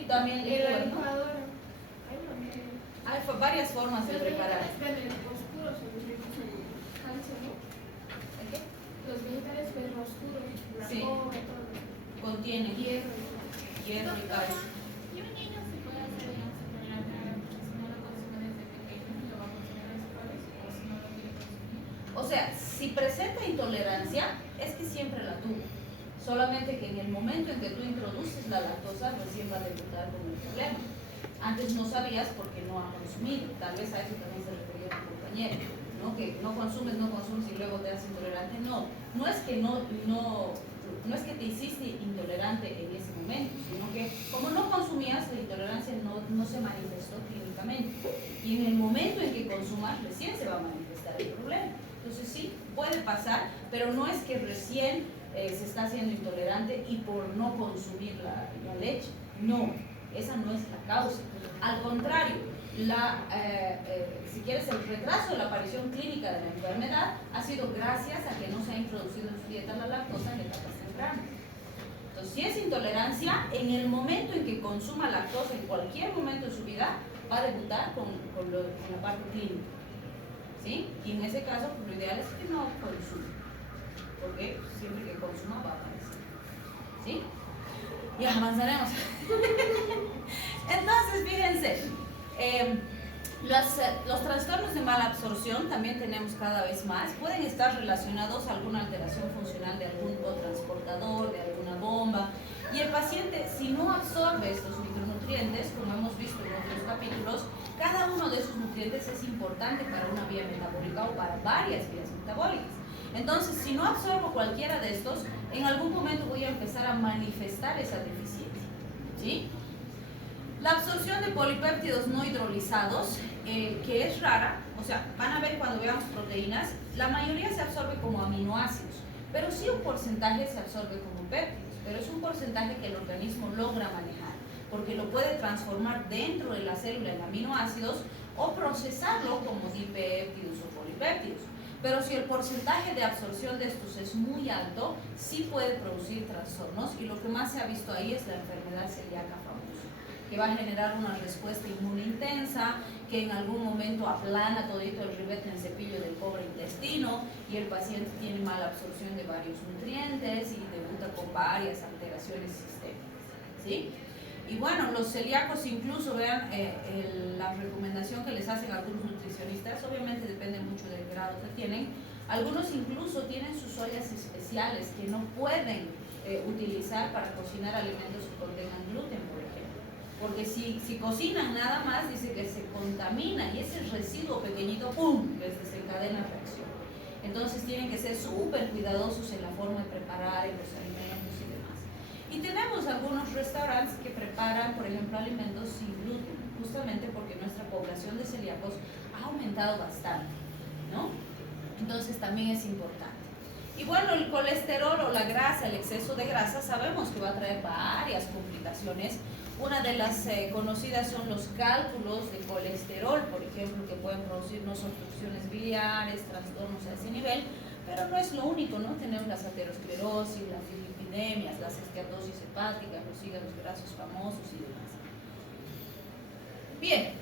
También la ¿no? licuadora. Hay varias formas de preparar. Los vegetales oscuros son ricos en calcio, ¿no? ¿El qué? Los vegetales oscuros, la Sí. coba, todo. Contienen Hierro. hierro y calcio. ¿Y un niño se puede hacer una intolerante si no lo consume desde pequeño? ¿Lo va a consumir después o si no lo quiere consumir? O sea, si presenta intolerancia, es que siempre la tuvo. solamente que en el momento en que tú introduces la lactosa, recién va a debutar con el problema. Antes no sabías porque no ha consumido, tal vez a eso también se refería tu compañero, ¿no? Que no consumes y luego te haces intolerante. No es que no es que te hiciste intolerante en ese momento, sino que como no consumías, la intolerancia no se manifestó clínicamente. Y en el momento en que consumas, recién se va a manifestar el problema. Entonces sí, puede pasar, pero no es que recién se está haciendo intolerante y por no consumir la leche. No, esa no es la causa. Al contrario, si quieres, el retraso de la aparición clínica de la enfermedad ha sido gracias a que no se ha introducido en su dieta la lactosa en etapas tempranas. Entonces, si es intolerancia, en el momento en que consuma lactosa, en cualquier momento de su vida, va a debutar con la parte clínica. ¿Sí? Y en ese caso, pues, lo ideal es que no consuma, porque siempre que consuma va a aparecer. ¿Sí? Ya avanzaremos. Entonces, fíjense, los trastornos de mala absorción también tenemos cada vez más. Pueden estar relacionados a alguna alteración funcional de algún transportador, de alguna bomba. Y el paciente, si no absorbe estos micronutrientes, como hemos visto en otros capítulos, cada uno de esos nutrientes es importante para una vía metabólica o para varias vías metabólicas. Entonces, si no absorbo cualquiera de estos, en algún momento voy a empezar a manifestar esa deficiencia. ¿Sí? La absorción de polipéptidos no hidrolizados, que es rara, o sea, van a ver cuando veamos proteínas, la mayoría se absorbe como aminoácidos, pero sí un porcentaje se absorbe como péptidos, pero es un porcentaje que el organismo logra manejar, porque lo puede transformar dentro de la célula en aminoácidos o procesarlo como dipéptidos o polipéptidos. Pero si el porcentaje de absorción de estos es muy alto, sí puede producir trastornos, y lo que más se ha visto ahí es la enfermedad celíaca famosa, que va a generar una respuesta inmune intensa, que en algún momento aplana todito el ribete en cepillo del pobre intestino, y el paciente tiene mala absorción de varios nutrientes y debuta con varias alteraciones sistémicas. ¿Sí? Y bueno, los celíacos incluso, vean la recomendación que les hacen algunos nutricionistas, obviamente depende mucho del grado que tienen. Algunos incluso tienen sus ollas especiales que no pueden utilizar para cocinar alimentos que contengan gluten, por ejemplo. Porque si cocinan nada más, dice que se contamina y ese residuo pequeñito, ¡pum!, les desencadena reacción. Entonces tienen que ser súper cuidadosos en la forma de preparar en los alimentos y demás. Y tenemos algunos restaurantes que preparan, por ejemplo, alimentos sin gluten, justamente porque nuestra población de celíacos ha aumentado bastante, ¿no? Entonces también es importante. Y bueno, el colesterol o la grasa, el exceso de grasa, sabemos que va a traer varias complicaciones. Una de las conocidas son los cálculos de colesterol, por ejemplo, que pueden producirnos obstrucciones biliares, trastornos a ese nivel, pero no es lo único, ¿no? Tenemos la aterosclerosis, las dislipidemias, las esteatosis hepáticas, los hígados grasos famosos y demás. Bien,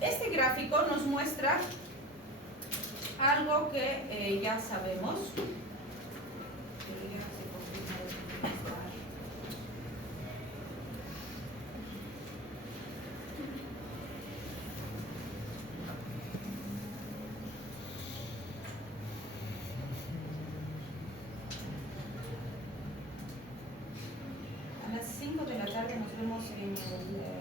este gráfico nos muestra algo que ya sabemos. A las 5 de la tarde nos vemos en el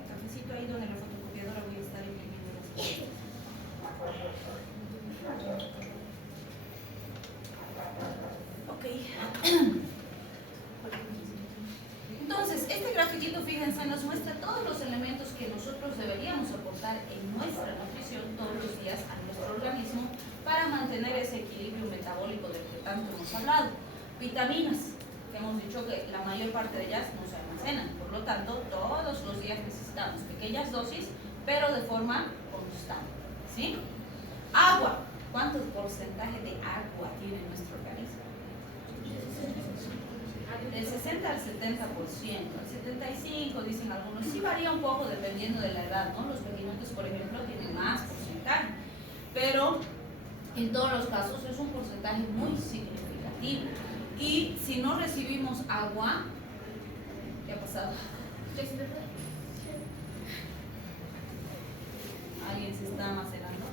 cafecito ahí donde la fotocopiadora voy a estar imprimiendo las cosas. Ok. Entonces, este grafiquito, fíjense, nos muestra todos los elementos que nosotros deberíamos aportar en nuestra nutrición todos los días a nuestro organismo para mantener ese equilibrio metabólico del que tanto hemos hablado. Vitaminas, que hemos dicho que la mayor parte de ellas no se almacenan, por lo tanto, todos los días necesitamos pequeñas dosis, pero de forma constante. ¿Sí? Agua. ¿Cuánto porcentaje de agua tiene nuestro organismo? Del 60 al 70%, al 75% dicen algunos, sí varía un poco dependiendo de la edad, ¿no? Los pequeñitos, por ejemplo, tienen más porcentaje, pero en todos los casos es un porcentaje muy significativo. Y si no recibimos agua, ¿qué ha pasado? ¿Alguien se está macerando?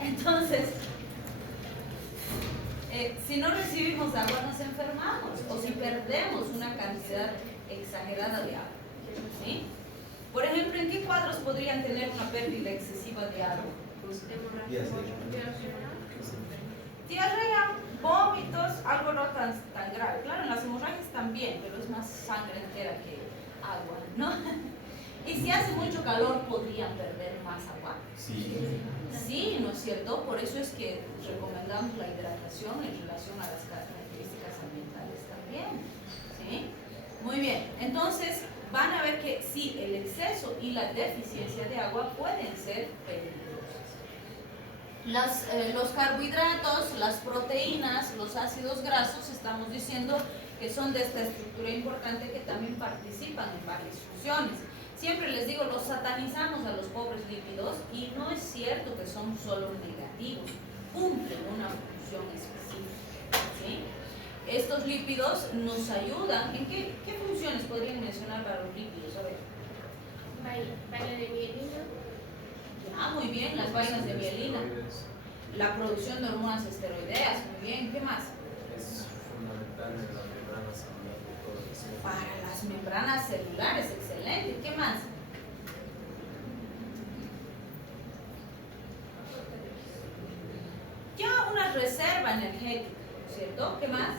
Entonces, si no recibimos agua nos enfermamos o si perdemos una cantidad exagerada de agua. ¿Sí? Por ejemplo, ¿en qué cuadros podrían tener una pérdida excesiva de agua? Diarrea, vómitos, algo no tan grave. Claro, en las hemorragias también, pero es más sangre entera que agua, ¿no? Y si hace mucho calor, ¿podrían perder más agua? Sí. Sí, ¿no es cierto? Por eso es que recomendamos la hidratación en relación a las características ambientales también. ¿Sí? Muy bien, entonces van a ver que sí, el exceso y la deficiencia de agua pueden ser peligrosas. Los carbohidratos, las proteínas, los ácidos grasos, estamos diciendo que son de esta estructura importante que también participan en varias funciones. Siempre les digo, los satanizamos a los pobres lípidos y no es cierto que son solo negativos, cumplen una función específica. ¿Sí? Estos lípidos nos ayudan, ¿en qué funciones podrían mencionar para los lípidos? A ver. Vaina de mielina. Ah, muy bien, las vainas de mielina. La producción de hormonas esteroideas, muy bien. ¿Qué más? Es fundamental en las membranas celulares de todo el ser. Para las membranas celulares, excelente. ¿Qué más? Ya una reserva energética, ¿cierto? ¿Qué más?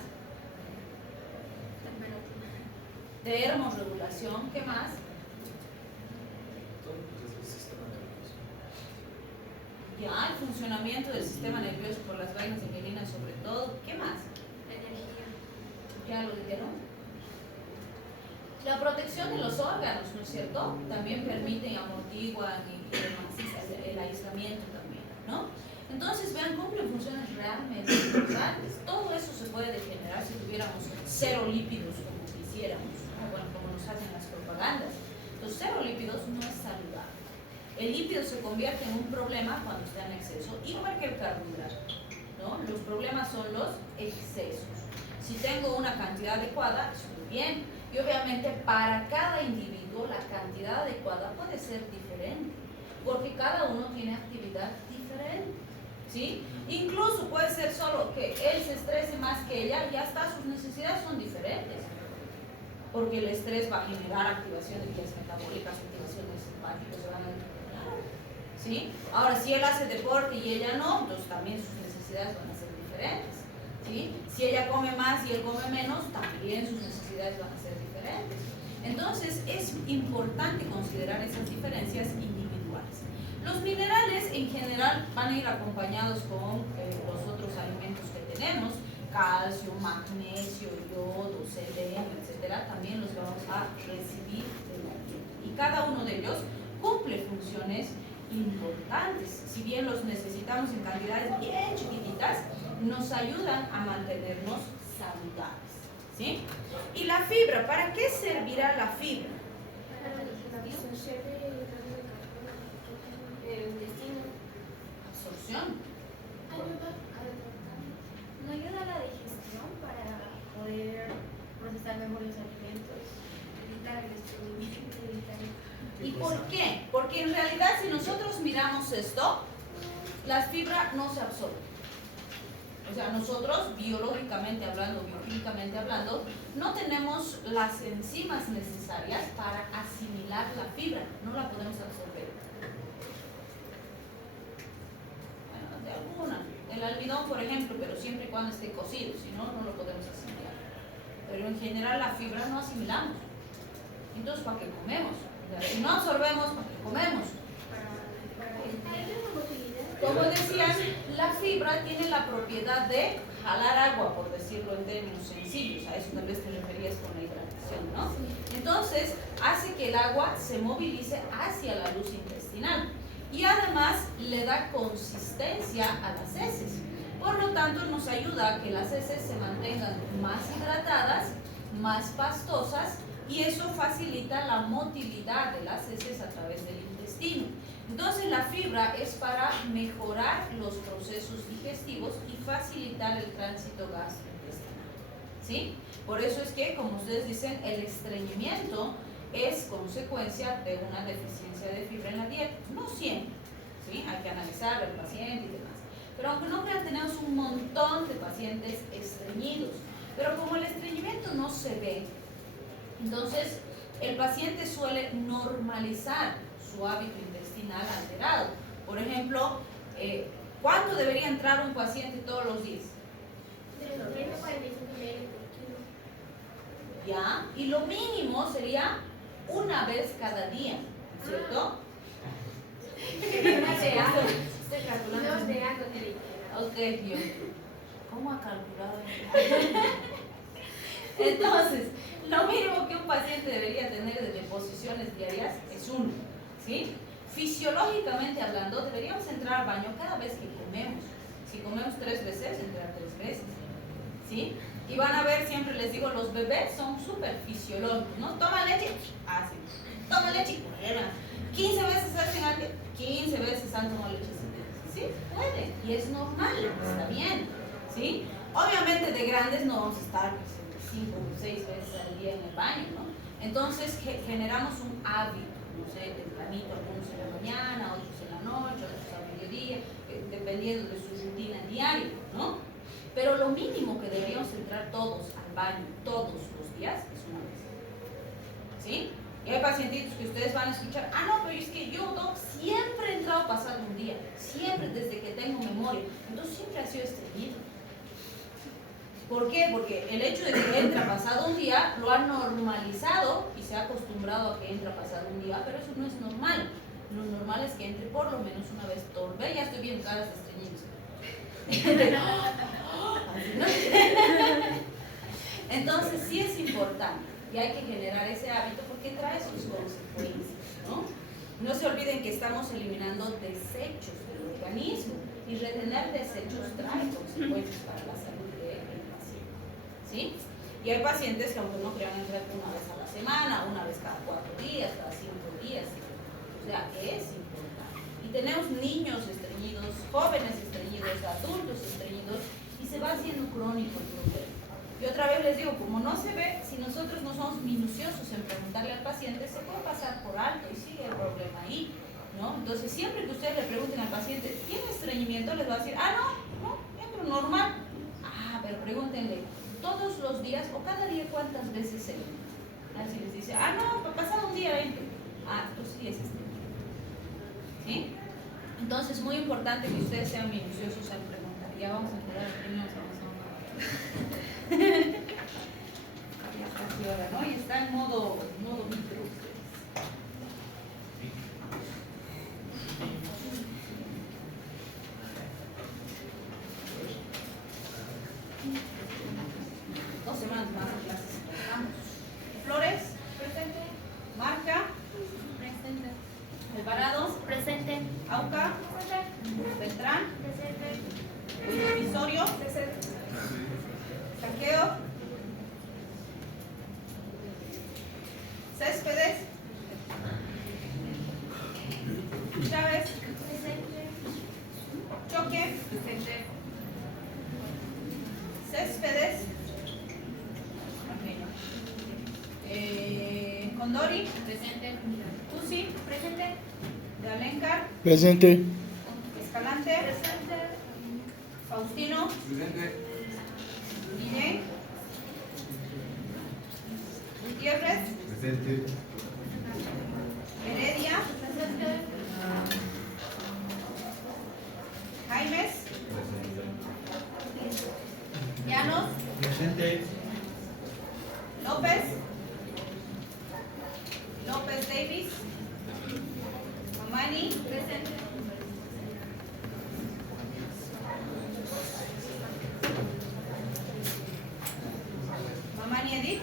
Termorregulación, ¿qué más? Todo desde el sistema nervioso. Ya, el funcionamiento del sistema nervioso por las vainas de mielina sobre todo. ¿Qué más? Energía. Ya lo dijeron. La protección de los órganos, ¿no es cierto? También permiten, amortiguan y demás, el aislamiento también, ¿no? Entonces, vean, cumplen funciones realmente importantes. Todo eso se puede degenerar si tuviéramos cero lípidos como quisiéramos, ¿no? Bueno, como nos hacen las propagandas. Los cero lípidos no es saludable. El lípido se convierte en un problema cuando está en exceso, igual que el carbohidrato, ¿no? Los problemas son los excesos. Si tengo una cantidad adecuada, estoy bien. Y obviamente para cada individuo la cantidad adecuada puede ser diferente, porque cada uno tiene actividad diferente. ¿Sí? Incluso puede ser solo que él se estrese más que ella, ya está, sus necesidades son diferentes. Porque el estrés va a generar activación de vías metabólicas, activación del simpático, se van a claro. ¿Sí? Ahora, si él hace deporte y ella no, entonces también sus necesidades van a ser diferentes. ¿Sí? Si ella come más y él come menos, también sus necesidades van a ser diferentes. Entonces, es importante considerar esas diferencias individuales. Los minerales en general van a ir acompañados con los otros alimentos que tenemos, calcio, magnesio, yodo, selenio, etcétera, también los vamos a recibir de la dieta. Y cada uno de ellos cumple funciones importantes. Si bien los necesitamos en cantidades bien chiquititas, nos ayudan a mantenernos saludables. ¿Sí? Y la fibra, ¿para qué servirá la fibra? Absorción. ¿No ayuda a la digestión para poder procesar mejor los alimentos? Evitar el estreñimiento. ¿Y por qué? Porque en realidad si nosotros miramos esto, la fibra no se absorbe. O sea, nosotros biológicamente hablando, bioquímicamente hablando, no tenemos las enzimas necesarias para asimilar la fibra, no la podemos absorber. Bueno, de alguna. El almidón, por ejemplo, pero siempre y cuando esté cocido, si no, no lo podemos asimilar. Pero en general la fibra no asimilamos. Entonces, ¿para qué comemos? O sea, si no absorbemos, ¿para qué comemos? Como decían, la fibra tiene la propiedad de jalar agua, por decirlo en términos sencillos. A eso tal vez te referías con la hidratación, ¿no? Entonces, hace que el agua se movilice hacia la luz intestinal y además le da consistencia a las heces. Por lo tanto, nos ayuda a que las heces se mantengan más hidratadas, más pastosas, y eso facilita la motilidad de las heces a través del intestino. Entonces la fibra es para mejorar los procesos digestivos y facilitar el tránsito gastrointestinal. ¿Sí? Por eso es que, como ustedes dicen, el estreñimiento es consecuencia de una deficiencia de fibra en la dieta. No siempre, ¿sí? Hay que analizar al paciente y demás. Pero aunque no crean, tenemos un montón de pacientes estreñidos. Pero como el estreñimiento no se ve, entonces el paciente suele normalizar su hábito intestinal alterado. Por ejemplo, ¿cuánto debería entrar un paciente todos los días? De los 30 a 45 ml por kilo. ¿Ya? Y lo mínimo sería una vez cada día, ¿cierto? Estoy calculando. Los de algo que Ok, yo. ¿Cómo ha calculado? Entonces, lo mínimo que un paciente debería tener de deposiciones diarias es 1, ¿sí? Fisiológicamente hablando, deberíamos entrar al baño cada vez que comemos. Si comemos 3 veces, entrar 3 veces, ¿sí? Y van a ver, siempre les digo, los bebés son súper fisiológicos, ¿no? Toma leche, hacen. Toma leche, prueban. 15 veces hacen algo, 15 veces han tomado leche. Sí, puede, y es normal, está bien, ¿sí? Obviamente de grandes no vamos a estar 5 o 6 veces al día en el baño, ¿no? Entonces generamos un hábito, no sé, tempranito, algunos en la mañana, otros en la noche, otros a mediodía, dependiendo de su rutina diaria, ¿no? Pero lo mínimo que deberíamos entrar todos al baño todos los días es una vez, ¿sí? Y hay pacientitos que ustedes van a escuchar, no, pero es que yo, doc, siempre he entrado pasado un día, siempre desde que tengo memoria, entonces siempre ha sido estreñido. ¿Por qué? Porque el hecho de que entra pasado un día lo ha normalizado y se ha acostumbrado a que entra pasado un día, pero eso no es normal. Lo normal es que entre por lo menos una vez todo. Ve, ya estoy viendo caras de estreñidos. Entonces sí es importante y hay que generar ese hábito porque trae sus consecuencias, ¿no? No se olviden que estamos eliminando desechos del organismo y retener desechos trae consecuencias para la salud del paciente, ¿sí? Y hay pacientes que aunque no crean entrar una vez a la semana, una vez cada 4 días, cada 5 días, o sea, es importante. Y tenemos niños estreñidos, jóvenes estreñidos, adultos estreñidos y se va haciendo crónico el problema. Y otra vez les digo, como no se ve, si nosotros no somos minuciosos en preguntarle al paciente, se puede pasar por alto y sigue el problema ahí, ¿no? Entonces, siempre que ustedes le pregunten al paciente, ¿tiene estreñimiento? Les va a decir, no, entro normal. Pero pregúntenle, ¿todos los días o cada día cuántas veces se entra? Si les dice, no, pasado un día entro. Entonces sí es estreñimiento, ¿sí? Entonces, muy importante que ustedes sean minuciosos al preguntar. Ya vamos a entrar a primero. Ya casi hora, ¿no? Y está en modo micro ustedes. Dos semanas más de clases. Flores, presente. Marca, Presente. Alvarado, Presente. Auca, Beltrán, Presente. Visorio, Saqueo, Céspedes, Chávez, Presente. Choque, Céspedes, Condori, Presente. Tusi, Presente. de Alencar, Presente. Escalante, Faustino, Guillén, Gutiérrez, Presente. Heredia, Jaimes, Llanos, Presente. López, López Davis, Mamani, Presente. Mamani Edith,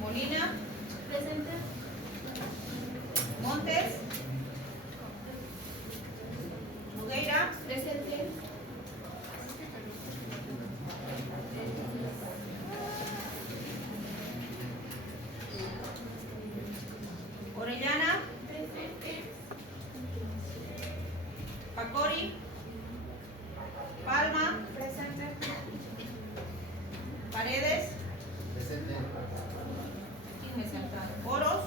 Molina, Presente. Montes, Nogueira, Presente. Orellana, Presente. Pacori, Palma, Presente. Paredes, Presente. ¿quién me salta? Oros,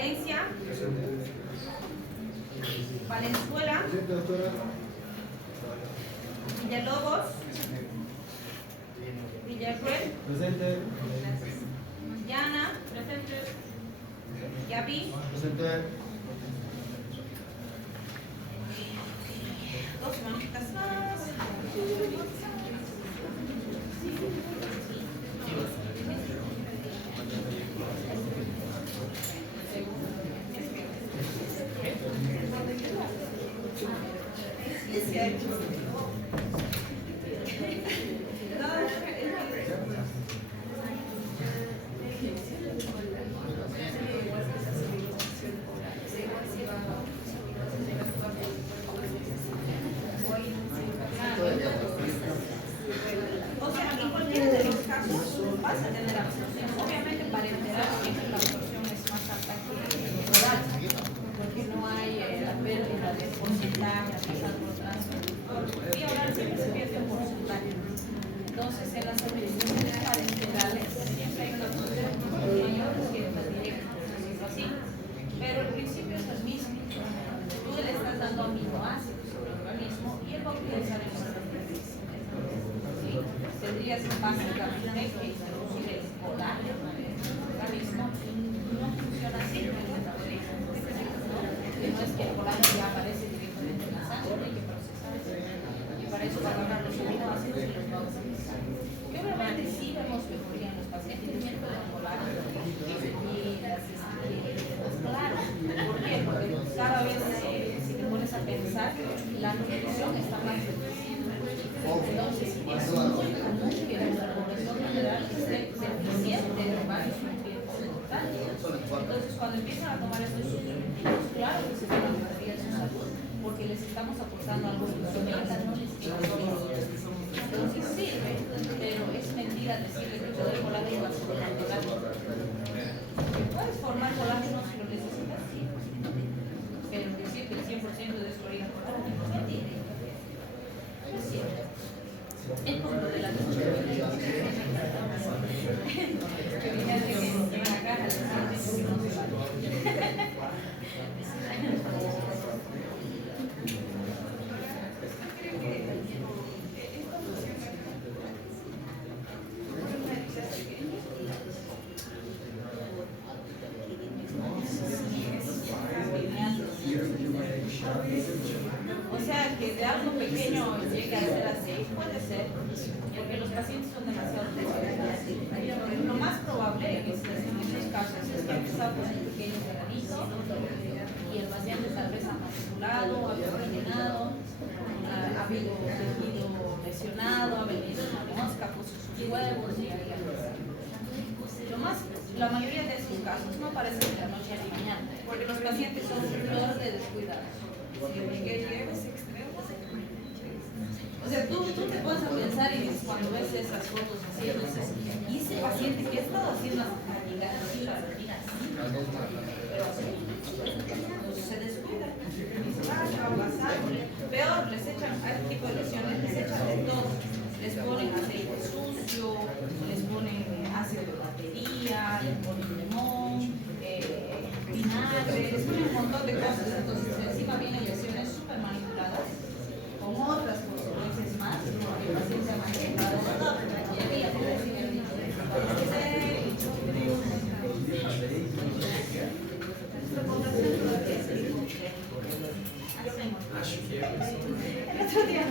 Valencia. Valenzuela. Villalobos. Villarruel. Presente. Llana. Yavi. Presente. Dos semanitas más. O sea, en cualquiera de los casos vas a tener absorción. Obviamente para enterar siempre la absorción es más alta que oral, porque no hay la pérdida de porcentaje, por transfer. Y oral siempre se pierde un porcentaje. Entonces en las administraciones parenterales siempre hay una absorción mayor que la directa, por decirlo así. Pero el principio es el mismo. Tú le estás dando aminoácidos al organismo y él va a utilizar el organismo. Tendrías básicamente que introducir el colágeno en el organismo. No funciona así en el metabolismo. Que no es que el colágeno ya aparece directamente en la sangre, hay que procesarse. Y para eso va a agarrar los aminoácidos y los va a utilizar. Y obviamente sí vemos mejoría en los pacientes con el colágeno y las claro. ¿Por qué? Porque cada vez si te pones a pensar, la nutrición está más reducida. Entonces, es muy común que nuestra población general esté deficiente de varios nutrientes importantes. Entonces, cuando empiezan a tomar estos suplementos, claro que se van a mejorar su salud, porque les estamos aportando algo funcional, no les entonces sirve, pero es mentira decirle que todo el colágeno va a formar colágeno. Puedes formar colágeno si lo necesitas, sí, pero decir que el 100% de esto origa colágeno es mentira. Es cierto. El punto de la noche que vine a acá a las 7 no se vale. O sea, que de algo pequeño llegue a ser así, puede ser, porque los pacientes son demasiado desesperados. Pero lo más probable en estos casos es que ha empezado con un pequeño granito y el paciente tal vez ha matriculado, ha rellenado, ha habido tejido lesionado, ha venido una mosca, puso sus huevos y ahí ha empezado. La mayoría de esos casos no aparecen de la noche a la mañana, porque los pacientes son flor de descuidados. O sea, tú te pones a pensar y dices, cuando ves esas fotos así, dices, ¿y ese paciente qué ha estado haciendo hasta llegar así para venir así? Pero así, entonces se descuida. Dices, va a pasar. Peor, les echan a este tipo de lesiones, les echan de todo. Les ponen aceite sucio, les ponen ácido de batería, les ponen limón, vinagre, les ponen un montón de cosas. Entonces, encima vienen lesiones súper manipuladas, con otras consecuencias más, porque el paciente ha manipulado y había que recibir el otro día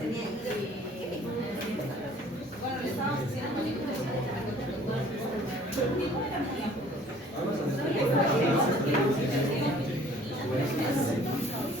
tenía un